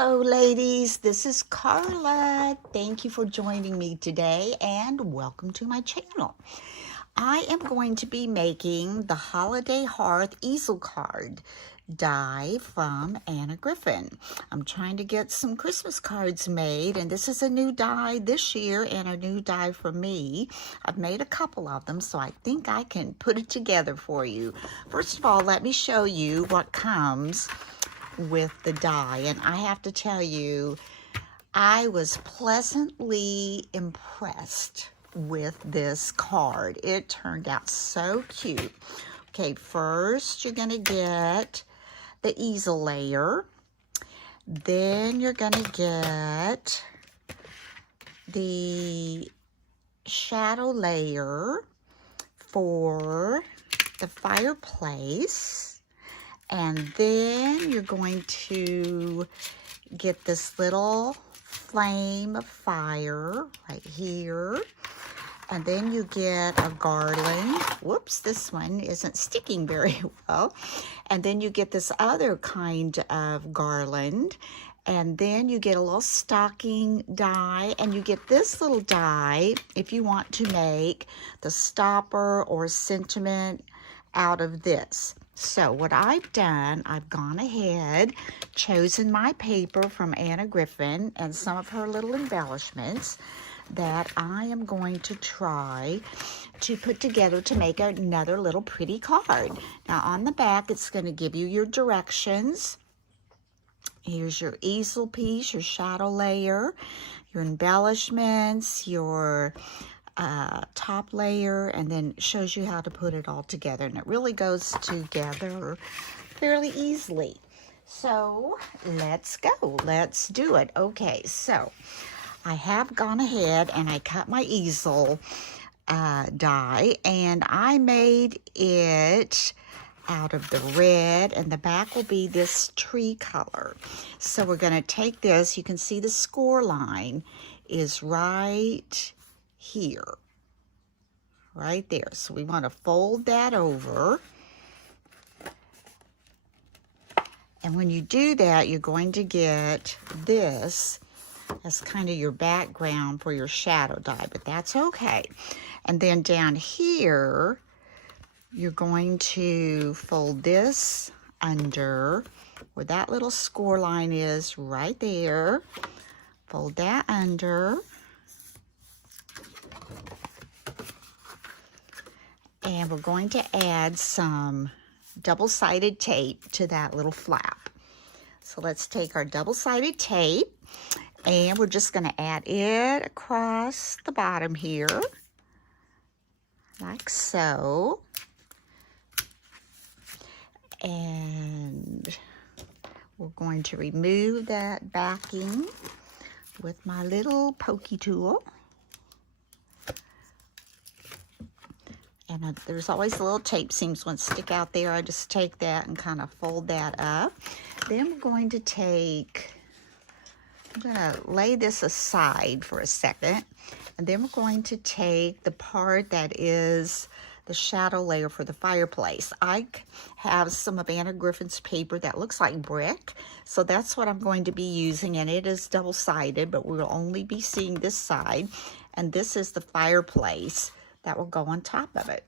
Hello, ladies. This is Carla. Thank you for joining me today and welcome to my channel. I am going to be making the Holiday Hearth Easel card die from Anna Griffin. I'm trying to get some Christmas cards made, and this is a new die this year and a new die for me. I've made a couple of them, so I think I can put it together for you. First of all, let me show you what comes with the die, and I have to tell you, I was pleasantly impressed with this card. It turned out so cute. Okay, first you're going to get the easel layer. Then you're going to get the shadow layer for the fireplace. And then you're going to get this little flame of fire right here. And then you get a garland. Whoops, this one isn't sticking very well. And then you get this other kind of garland. And then you get a little stocking die. And you get this little die if you want to make the stopper or sentiment out of this. So what I've done, I've gone ahead, chosen my paper from Anna Griffin and some of her little embellishments that I am going to try to put together to make another little pretty card. Now on the back, it's going to give you your directions. Here's your easel piece, your shadow layer, your embellishments, your top layer, and then shows you how to put it all together, and it really goes together fairly easily. So let's go, let's do it. Okay, so I have gone ahead and I cut my easel die, and I made it out of the red, and the back will be this tree color. So we're going to take this, you can see the score line is right here, right there. So we want to fold that over, and when you do that, you're going to get this as kind of your background for your shadow die, but that's okay. And then down here, you're going to fold this under where that little score line is, right there. Fold that under. And we're going to add some double-sided tape to that little flap. So let's take our double-sided tape, and we're just going to add it across the bottom here, like so. And we're going to remove that backing with my little pokey tool. And there's always little tape seams that stick out there. I just take that and kind of fold that up. Then we're going to I'm going to lay this aside for a second. And then we're going to take the part that is the shadow layer for the fireplace. I have some of Anna Griffin's paper that looks like brick. So that's what I'm going to be using. And it is double-sided, but we'll only be seeing this side. And this is the fireplace that will go on top of it.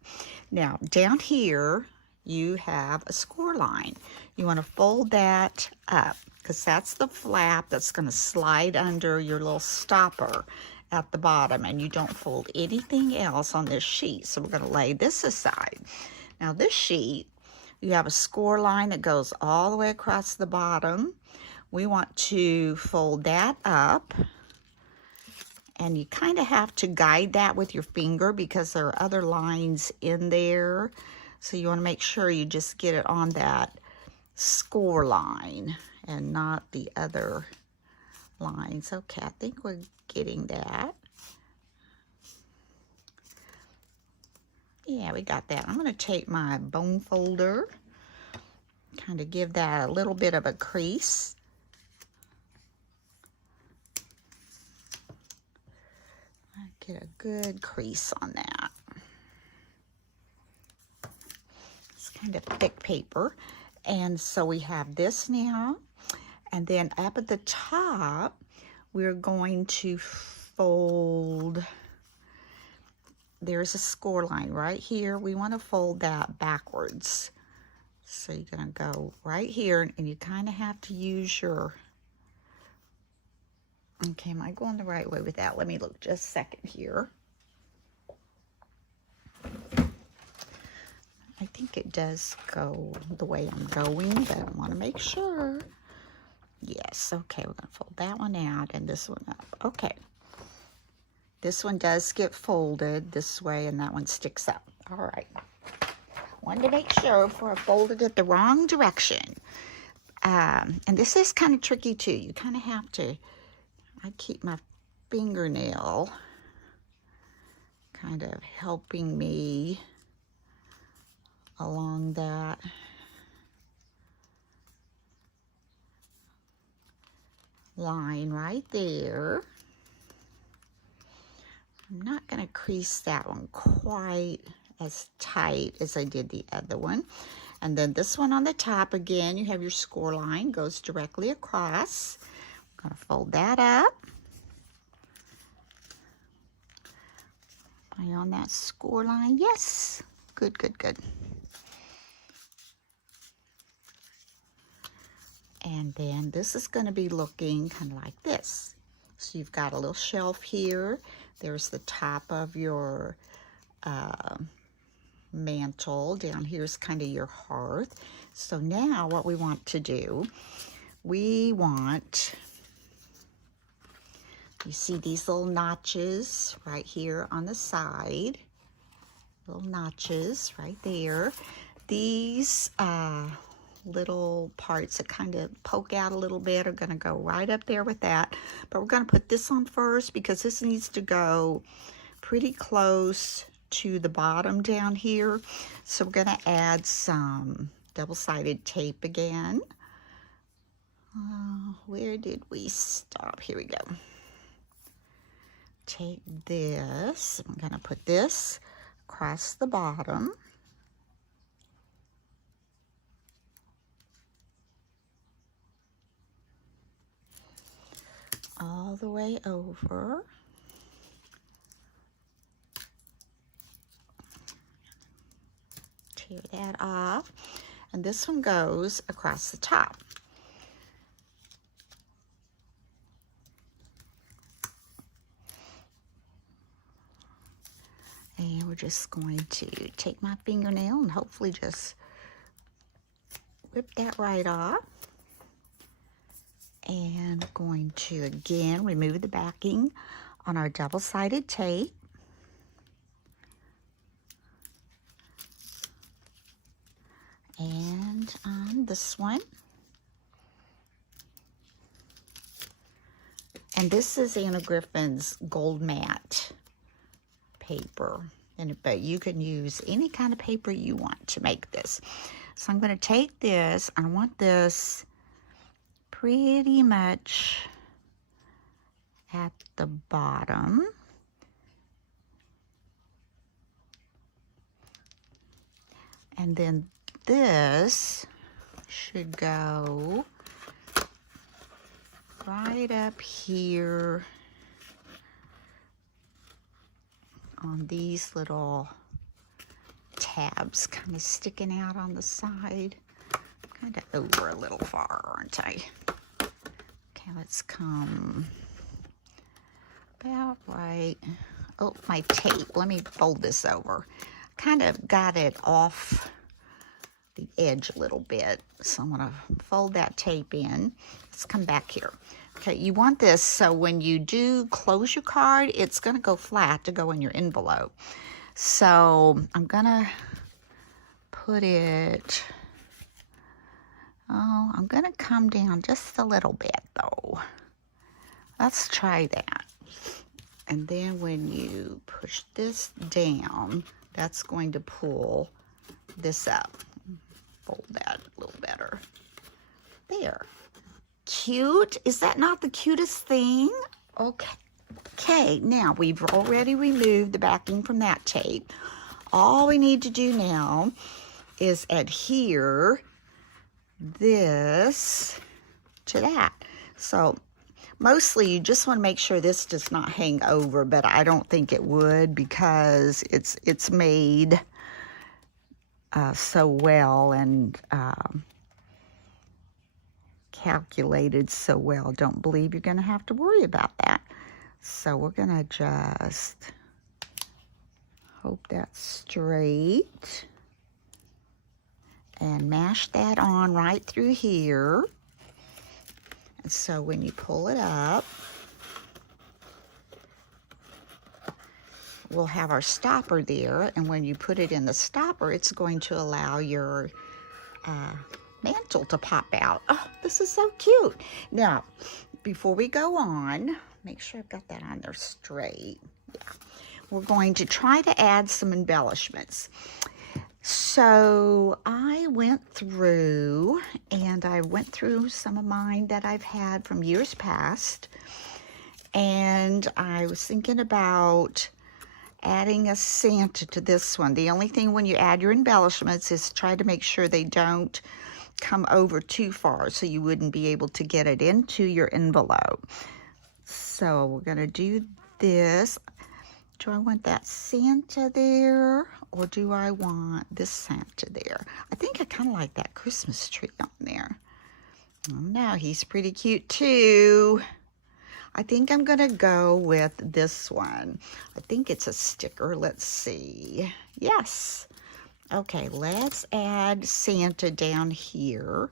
Now, down here, you have a score line. You want to fold that up because that's the flap that's going to slide under your little stopper at the bottom, and you don't fold anything else on this sheet. So we're going to lay this aside. Now, this sheet, you have a score line that goes all the way across the bottom. We want to fold that up. And you kind of have to guide that with your finger because there are other lines in there. So you want to make sure you just get it on that score line and not the other lines. Okay, I think we're getting that. Yeah, we got that. I'm going to take my bone folder, kind of give that a little bit of a crease. Get a good crease on that. It's kind of thick paper. And so we have this now. And then up at the top, we're going to fold, there's a score line right here. We want to fold that backwards. So you're going to go right here, and you kind of have to use your, okay, am I going the right way with that? Let me look just a second here. I think it does go the way I'm going, but I want to make sure. Yes, okay, we're going to fold that one out and this one up. Okay. This one does get folded this way, and that one sticks up. All right. Wanted to make sure before I folded it the wrong direction. And this is kind of tricky too. You kind of have to, I keep my fingernail kind of helping me along that. Line right there. I'm not going to crease that one quite as tight as I did the other one. And then this one on the top, again, you have your score line, goes directly across. I'm going to fold that up. Am I on that score line? Yes. Good, good, good. And then this is going to be looking kind of like this. So you've got a little shelf here. There's the top of your mantle. Down here is kind of your hearth. So now what we want to do, we want, you see these little notches right here on the side. Little notches right there. These little parts that kind of poke out a little bit are going to go right up there with that. But we're going to put this on first because this needs to go pretty close to the bottom down here. So we're going to add some double-sided tape again. Where did we stop? Here we go. Take this. I'm going to put this across the bottom. All the way over. Tear that off. And this one goes across the top. And we're just going to take my fingernail and hopefully just whip that right off. And we're going to, again, remove the backing on our double-sided tape. And on this one. And this is Anna Griffin's Gold Matte paper. But you can use any kind of paper you want to make this. So I'm going to take this. I want this pretty much at the bottom. And then this should go right up here on these little tabs kind of sticking out on the side. Kind of over a little far, aren't I? Okay, let's come about right. Oh, my tape. Let me fold this over. Kind of got it off the edge a little bit. So I'm going to fold that tape in. Let's come back here. Okay, you want this so when you do close your card, it's going to go flat to go in your envelope. So I'm going to put it, oh, I'm going to come down just a little bit though. Let's try that. And then when you push this down, that's going to pull this up. Fold that a little better. There. Cute. Is that not the cutest thing? Okay. Okay, now we've already removed the backing from that tape. All we need to do now is adhere this to that. So mostly you just want to make sure this does not hang over, but I don't think it would because it's made so well and calculated so well. Don't believe you're going to have to worry about that. So we're going to just hope that's straight and mash that on right through here. And so when you pull it up, we'll have our stopper there, and when you put it in the stopper, it's going to allow your mantle to pop out. Oh, this is so cute. Now, before we go on, make sure I've got that on there straight. Yeah. We're going to try to add some embellishments. So I went through some of mine that I've had from years past, and I was thinking about adding a Santa to this one. The only thing when you add your embellishments is try to make sure they don't come over too far so you wouldn't be able to get it into your envelope. So we're going to do this. Do I want that Santa there, or do I want this Santa there? I think I kind of like that Christmas tree on there. Oh no, he's pretty cute too. I think I'm going to go with this one. I think it's a sticker. Let's see. Yes. Okay, let's add Santa down here.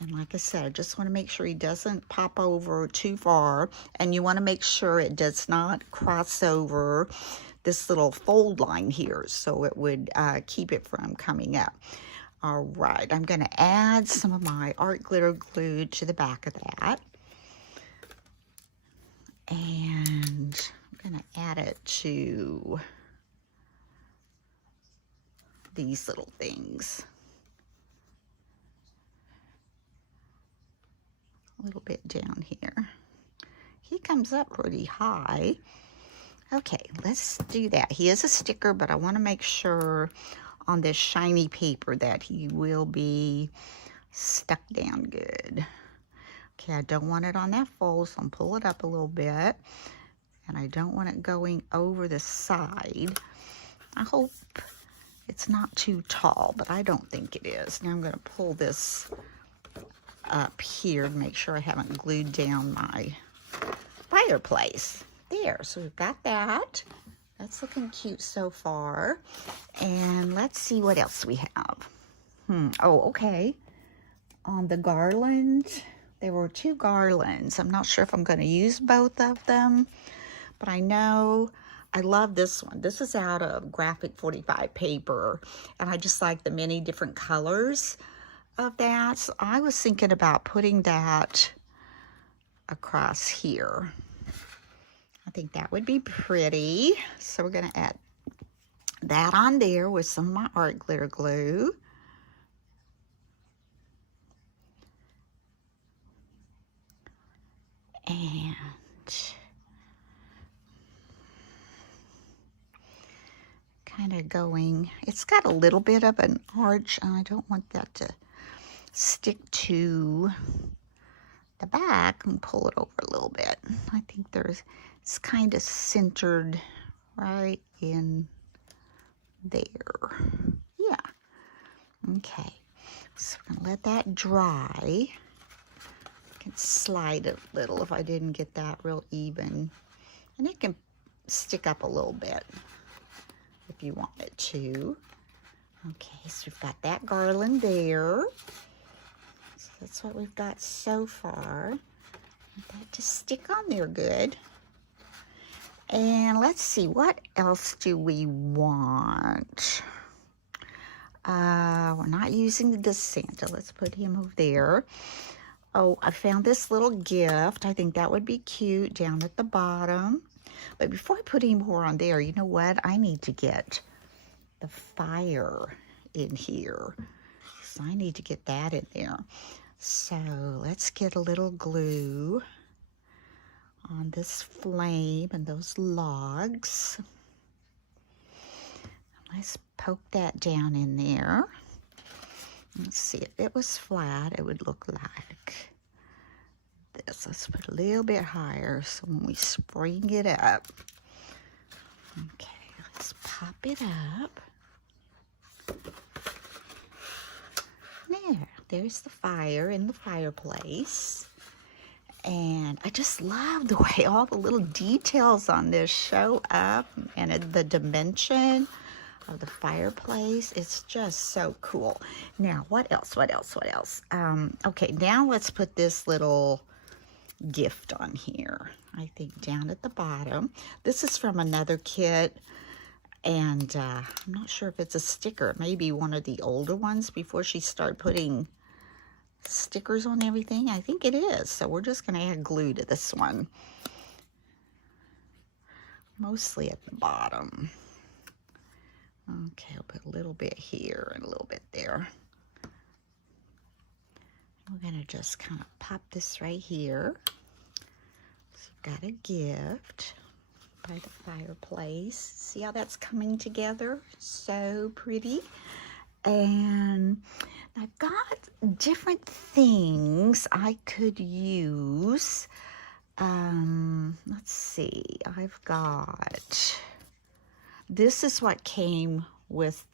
And like I said, I just want to make sure he doesn't pop over too far. And you want to make sure it does not cross over this little fold line here, so it would keep it from coming up. All right, I'm going to add some of my art glitter glue to the back of that. And I'm going to add it to these little things. A little bit down here. He comes up pretty high. Okay, let's do that. He is a sticker, but I want to make sure on this shiny paper that he will be stuck down good. Okay, I don't want it on that fold, so I'm pull it up a little bit. And I don't want it going over the side. I hope it's not too tall, but I don't think it is. Now I'm going to pull this up here to make sure I haven't glued down my fireplace. There, so we've got that. That's looking cute so far. And let's see what else we have. Oh, okay. On the garland, there were 2 garlands. I'm not sure if I'm going to use both of them, but I know I love this one. This is out of graphic 45 paper, and I just like the many different colors of that. So I was thinking about putting that across here. I think that would be pretty. So we're going to add that on there with some of my art glitter glue. And kind of going, it's got a little bit of an arch, and I don't want that to stick to the back, and pull it over a little bit. I think it's kind of centered right in there. Yeah. Okay. So we're going to let that dry. I can slide it a little if I didn't get that real even. And it can stick up a little bit if you want it to. Okay, so we've got that garland there. So that's what we've got so far. Want that to stick on there good. And let's see, what else do we want? We're not using the Santa. Let's put him over there. Oh, I found this little gift. I think that would be cute down at the bottom. But before I put any more on there, you know what? I need to get the fire in here. So I need to get that in there. So let's get a little glue on this flame and those logs. Let's poke that down in there. Let's see, if it was flat, it would look like this. Let's put a little bit higher so when we spring it up. Okay, let's pop it up. There's the fire in the fireplace. And I just love the way all the little details on this show up, and the dimension of the fireplace. It's just so cool. Now, what else? Okay, now let's put this little gift on here. I think down at the bottom. This is from another kit, and I'm not sure if it's a sticker. It may be one of the older ones before she started putting stickers on everything. I think it is. So we're just going to add glue to this one. Mostly at the bottom. Okay, I'll put a little bit here and a little bit there. We're going to just kind of pop this right here. So you've got a gift by the fireplace. See how that's coming together? So pretty. And I've got different things I could use. Let's see. I've got, this is what came with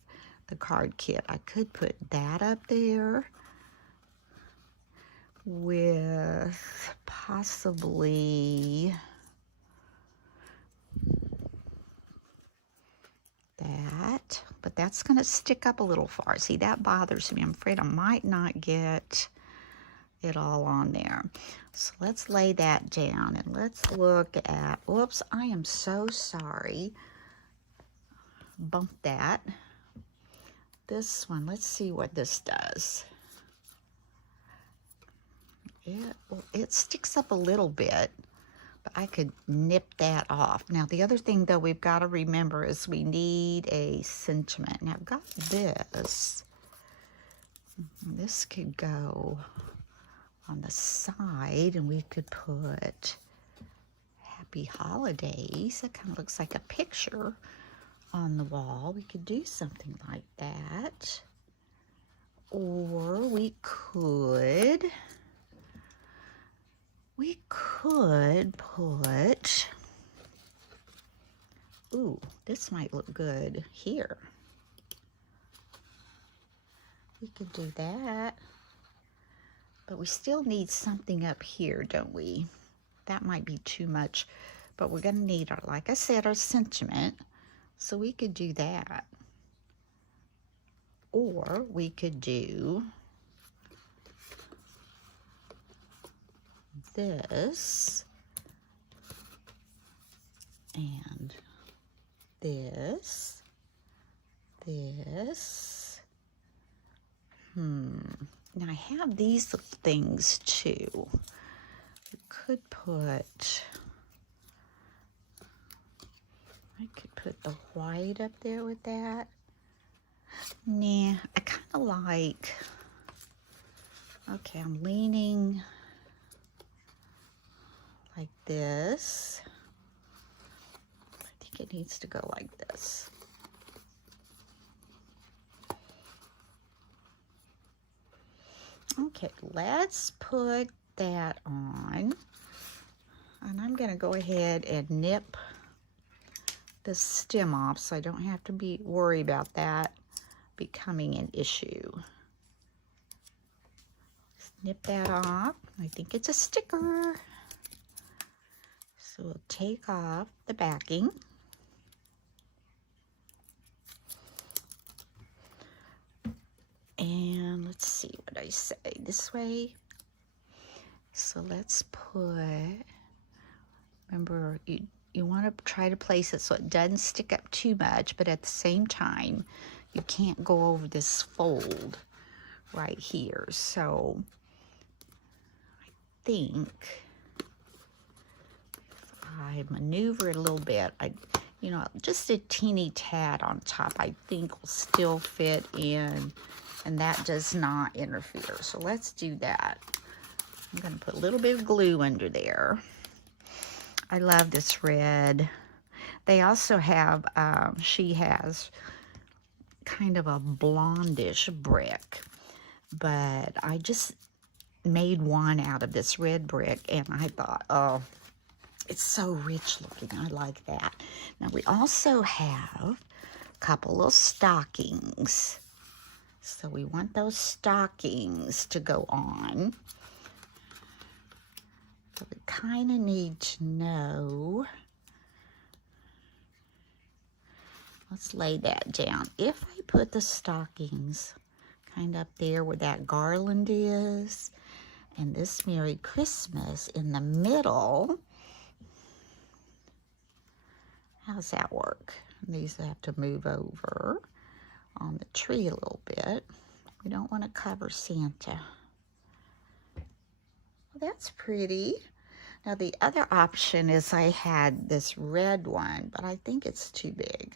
the card kit. I could put that up there with possibly that, but that's going to stick up a little far. See, that bothers me. I'm afraid I might not get it all on there. So let's lay that down and let's look at, whoops, I am so sorry. Bump that. This one, let's see what this does. It sticks up a little bit, but I could nip that off. Now, the other thing, though, we've got to remember is we need a sentiment. Now, I've got this. This could go on the side, and we could put Happy Holidays. That kind of looks like a picture on the wall. We could do something like that. Or we could put, ooh, this might look good here. We could do that. But we still need something up here, don't we? That might be too much. But we're going to need, our, like I said, our sentiment. So we could do that. Or we could do this and this. Now I have these things too. You could put, I could put the white up there with that. Nah, I kind of like, okay, I'm leaning like this. I think it needs to go like this. Okay, let's put that on. And I'm going to go ahead and nip the stem off so I don't have to worry about that becoming an issue. Snip that off. I think it's a sticker. So we'll take off the backing. And let's see what I say. This way. So let's put, remember, you want to try to place it so it doesn't stick up too much, but at the same time, you can't go over this fold right here. So I think if I maneuver it a little bit, just a teeny tad on top, I think will still fit in, and that does not interfere. So let's do that. I'm going to put a little bit of glue under there. I love this red. They also have, she has kind of a blondish brick, but I just made one out of this red brick, and I thought, oh, it's so rich looking. I like that. Now we also have a couple of stockings. So we want those stockings to go on. So we kind of need to know. Let's lay that down. If I put the stockings kind of up there where that garland is, and this Merry Christmas in the middle, how's that work? These have to move over on the tree a little bit. We don't want to cover Santa. Well, that's pretty. Now the other option is I had this red one, but I think it's too big.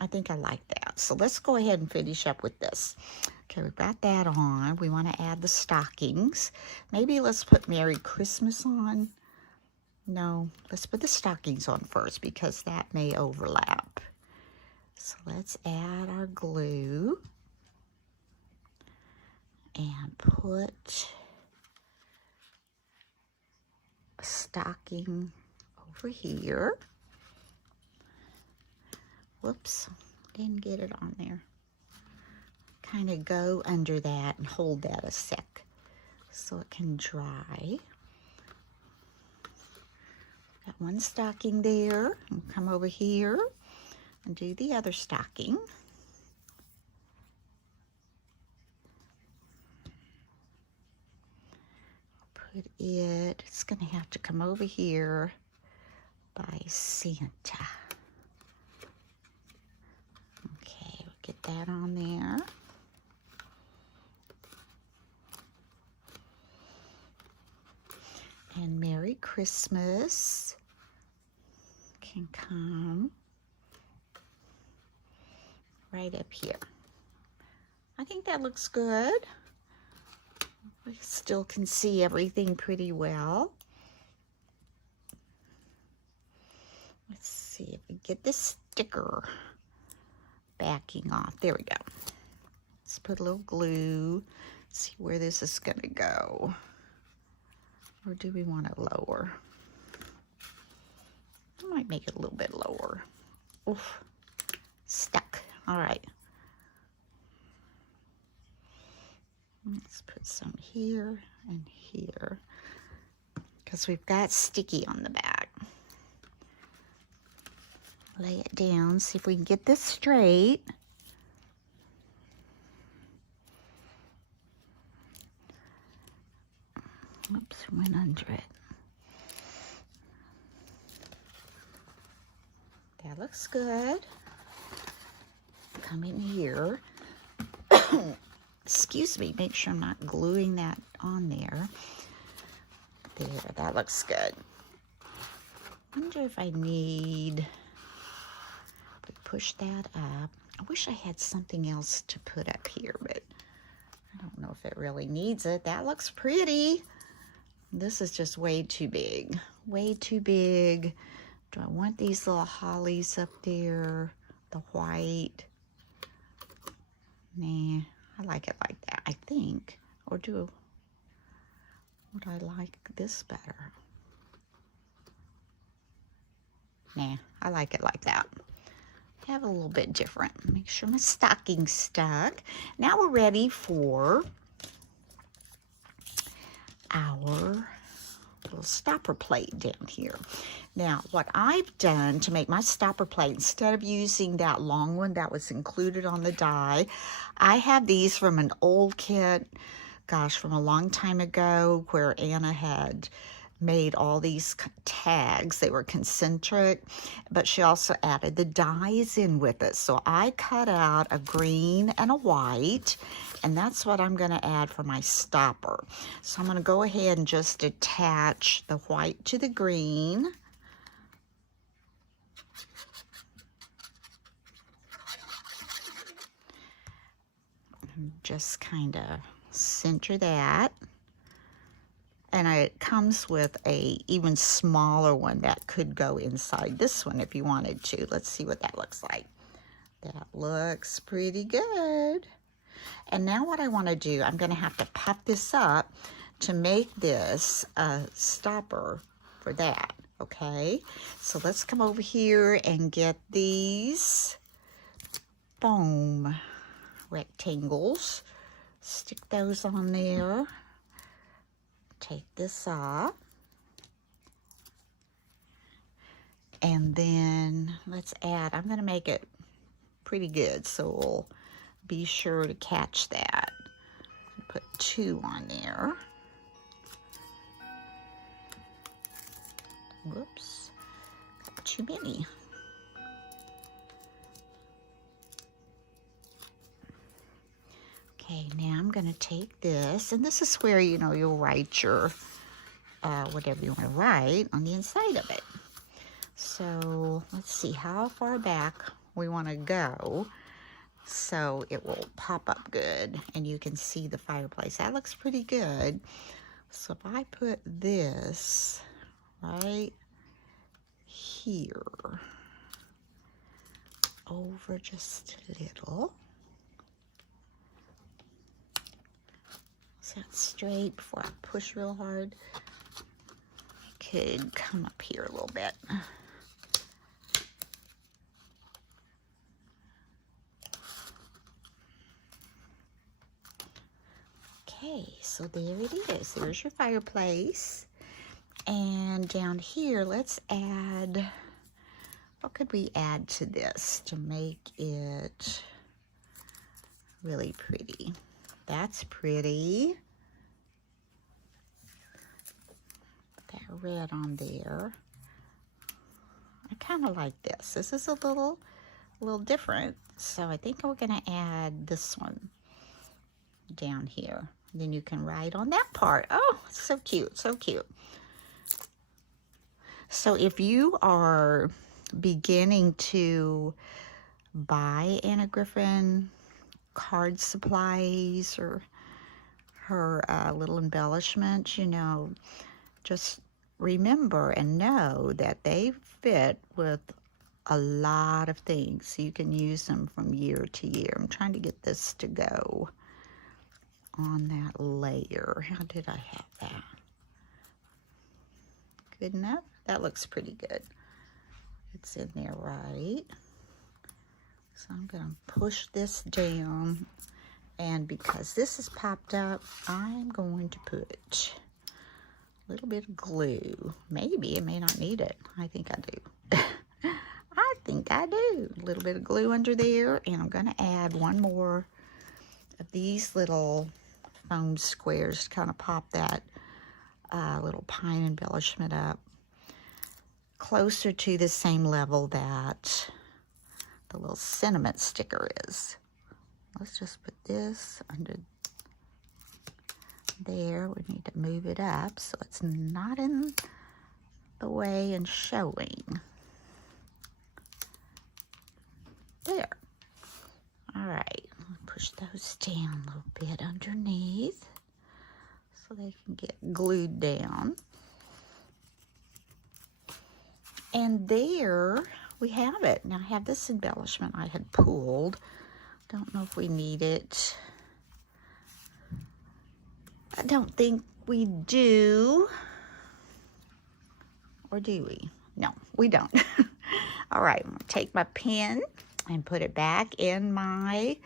I think I like that. So let's go ahead and finish up with this. Okay, we've got that on. We want to add the stockings. Maybe let's put Merry Christmas on. No, let's put the stockings on first because that may overlap. So let's add our glue and put a stocking over here. Whoops, didn't get it on there. Kind of go under that and hold that a sec so it can dry. Got one stocking there. I'll come over here and do the other stocking. Put it, it's going to have to come over here by Santa. Okay, we'll get that on there. And Merry Christmas can come right up here. I think that looks good. We still can see everything pretty well. Let's see if we get this sticker backing off. There we go. Let's put a little glue. See where this is going to go. Or do we want it lower? I might make it a little bit lower. Oof, stuck. All right. Let's put some here and here because we've got sticky on the back. Lay it down, see if we can get this straight. Oops, went under it. That looks good. Come in here. Excuse me, make sure I'm not gluing that on there. There, that looks good. I wonder if I need to push that up. I wish I had something else to put up here, but I don't know if it really needs it. That looks pretty. This is just way too big. Way too big. Do I want these little hollies up there? The white? Nah, I like it like that, I think. Or would I like this better? Nah, I like it like that. Have a little bit different. Make sure my stocking's stuck. Now we're ready for our little stopper plate down here. Now, what I've done to make my stopper plate, instead of using that long one that was included on the die, I have these from an old kit, gosh, from a long time ago, where Anna had made all these tags. They were concentric, but she also added the dies in with it. So I cut out a green and a white, and that's what I'm going to add for my stopper. So I'm going to go ahead and just attach the white to the green. And just kind of center that. And it comes with a even smaller one that could go inside this one if you wanted to. Let's see what that looks like. That looks pretty good. And now what I want to do, I'm going to have to pop this up to make this a stopper for that, okay? So let's come over here and get these foam rectangles. Stick those on there. Take this off. And then let's add, I'm going to make it pretty good, so we'll be sure to catch that. Put 2 on there. Whoops, got too many. Okay, now I'm going to take this, and this is where, you know, you'll write your, whatever you want to write on the inside of it. So let's see how far back we want to go so it will pop up good and you can see the fireplace. That looks pretty good. So if I put this right here over just a little, set straight before I push real hard. I could come up here a little bit. Okay, so there it is. There's your fireplace. And down here, let's add, what could we add to this to make it really pretty? That's pretty. Put that red on there. I kind of like this. This is a little different. So I think we're going to add this one down here. Then you can write on that part. Oh, so cute, so cute. So if you are beginning to buy Anna Griffin card supplies or her little embellishments, you know, just remember and know that they fit with a lot of things. You can use them from year to year. I'm trying to get this to go on that layer. How did I have that? Good enough? That looks pretty good. It's in there right. So I'm going to push this down, and because this is popped up, I'm going to put a little bit of glue. Maybe I may not need it. I think I do. I think I do. A little bit of glue under there, and I'm going to add one more of these little foam squares to kind of pop that little pine embellishment up closer to the same level that the little sentiment sticker is. Let's just put this under there. We need to move it up so it's not in the way and showing. There. All right. Push those down a little bit underneath so they can get glued down. And there we have it. Now I have this embellishment I had pulled. Don't know if we need it. I don't think we do. Or do we? No, we don't. All right, I'm going to take my pen and put it back in my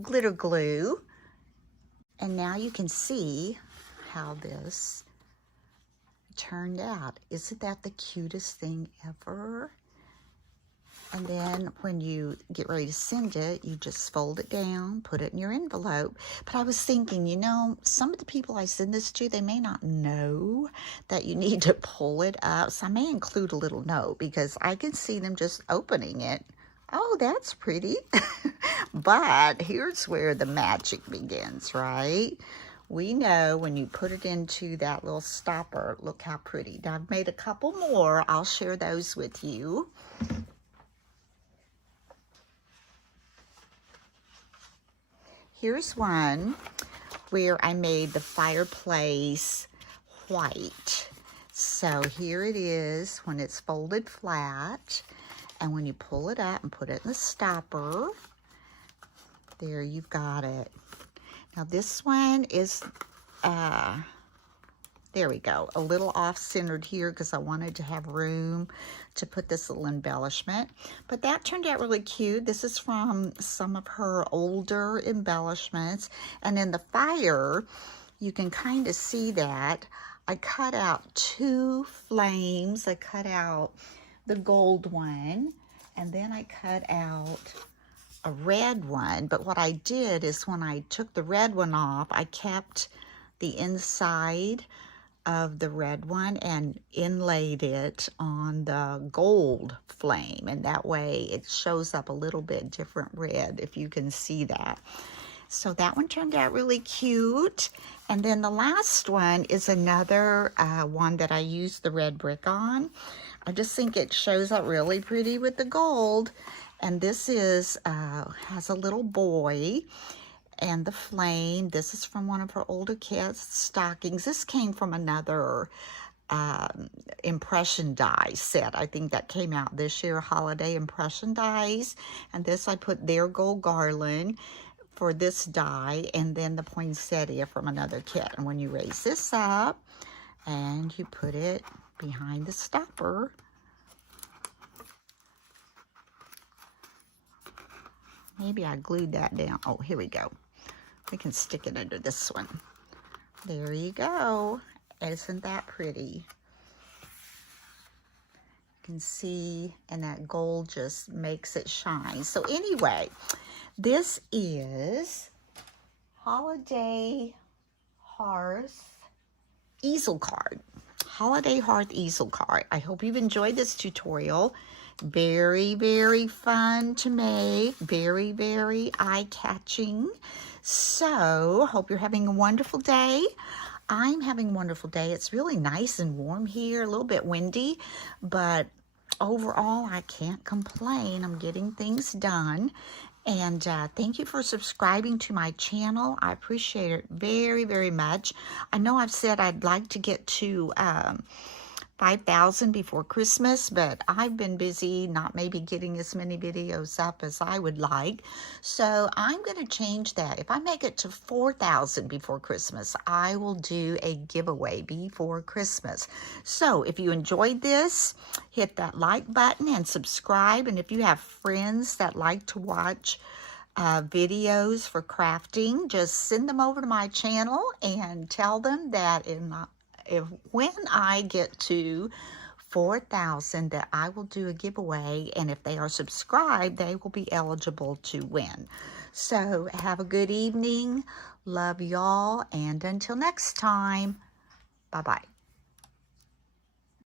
glitter glue. And now you can see how this turned out. Isn't that the cutest thing ever? And then when you get ready to send it, you just fold it down, put it in your envelope. But I was thinking, you know, some of the people I send this to, they may not know that you need to pull it up. So I may include a little note because I can see them just opening it. Oh, that's pretty. But here's where the magic begins, right? We know when you put it into that little stopper, look how pretty. Now I've made a couple more. I'll share those with you. Here's one where I made the fireplace white. So here it is when it's folded flat. And when you pull it up and put it in the stopper, there you've got it. Now this one is, there we go, a little off-centered here because I wanted to have room to put this little embellishment. But that turned out really cute. This is from some of her older embellishments. And in the fire, you can kind of see that. I cut out 2 flames. I cut out the gold one, and then I cut out a red one. But what I did is when I took the red one off, I kept the inside of the red one and inlaid it on the gold flame, and that way it shows up a little bit different red, if you can see that. So that one turned out really cute. And then the last one is another one that I used the red brick on. I just think it shows up really pretty with the gold. And this is has a little boy and the flame. This is from one of her older kids' stockings. This came from another impression die set. I think that came out this year, holiday impression dies. And this I put their gold garland for this die, and then the poinsettia from another kit. And when you raise this up and you put it behind the stopper, maybe I glued that down. Oh, here we go. We can stick it under this one. There you go. Isn't that pretty? You can see, and that gold just makes it shine. So anyway, this is Holiday Hearth Easel card. Holiday Hearth Easel card. I hope you've enjoyed this tutorial. Very, very fun to make. Very, very eye-catching. So, hope you're having a wonderful day. I'm having a wonderful day. It's really nice and warm here, a little bit windy, but overall, I can't complain. I'm getting things done. And thank you for subscribing to my channel. I appreciate it very, very much. I know I've said I'd like to get to 5,000 before Christmas, but I've been busy not maybe getting as many videos up as I would like. So I'm going to change that. If I make it to 4,000 before Christmas, I will do a giveaway before Christmas. So if you enjoyed this, hit that like button and subscribe. And if you have friends that like to watch videos for crafting, just send them over to my channel and tell them that when I get to 4,000 that I will do a giveaway, and if they are subscribed, they will be eligible to win. So have a good evening. Love y'all, and until next time, bye-bye.